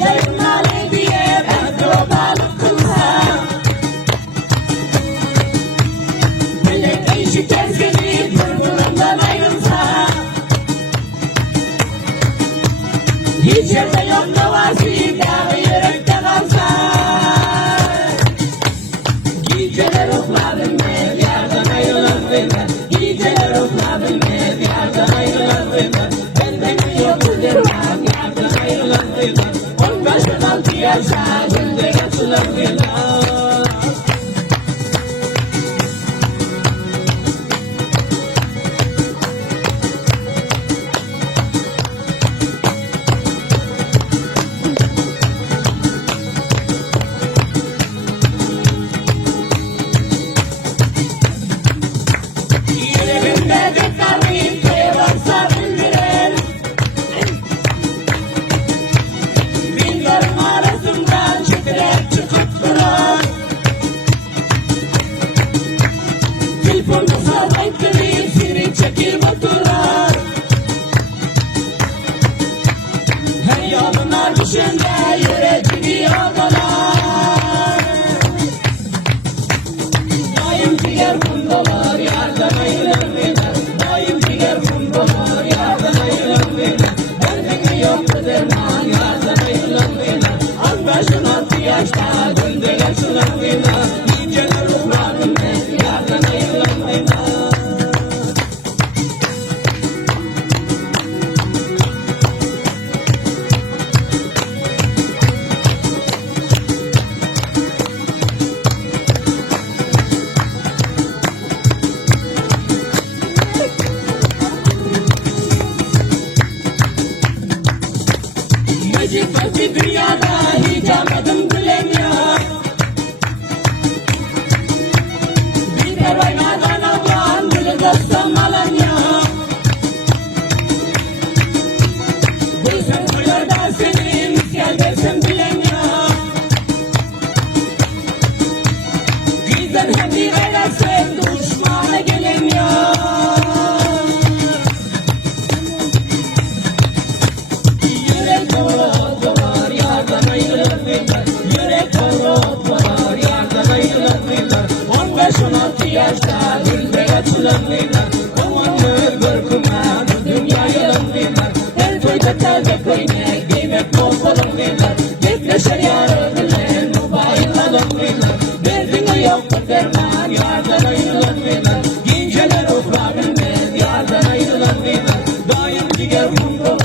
Cayınlar diye akrabalık kılsa, millet eşi tezgeni birbirinden ayrılsa, hiç yerde yok navazi dağı yürekte kalsa, geceler ruhlarım hep yardan ayrılan benden, geceler ruhlarım hep yardan ayrılan benden, benden yoktu derman yardan ayrılan benden, 15-16 yaşa günde geçilen benden. Yüreğimde bir garip şey varsa bildirin, binlerin arasından çekerek çıkıp durur. Telefonda sallayıp verip seni çekip oturur. Her yoluna düşünce yüreğini yoldalar. Daim diğer bundalar yardan ayrılan beyler, daim diğer bundalar yardan ayrılan beyler, derdin yoktu derman yardan ayrılan beyler, 15-16 yaşta günde geçilen beyler, geceler ruhlarım hep yardan ayrılan beyler. Müzik bir dünyada hiç anladım bilemiyor. Bir de baynadan avlan gülü dostum alamıyor. Gözüm kuyur da senin gel desem bilemiyor. Güzel hem bir eylersen düşmana gelemiyor. Yürek var yardan ayrılan beyler, yürek var yardan ayrılan beyler, 15-16 yaşta günde geçilen beyler, amanlar korkma bu dünya yalan beyler, her toyda taze koynak yemek bol olan beyler, bekleşer yarı bilen mubaylanan beyler, derdine yoktur derman yardan ayrılan beyler, genceler ruhlarım ben yardan ayrılan beyler, daim diğer kumru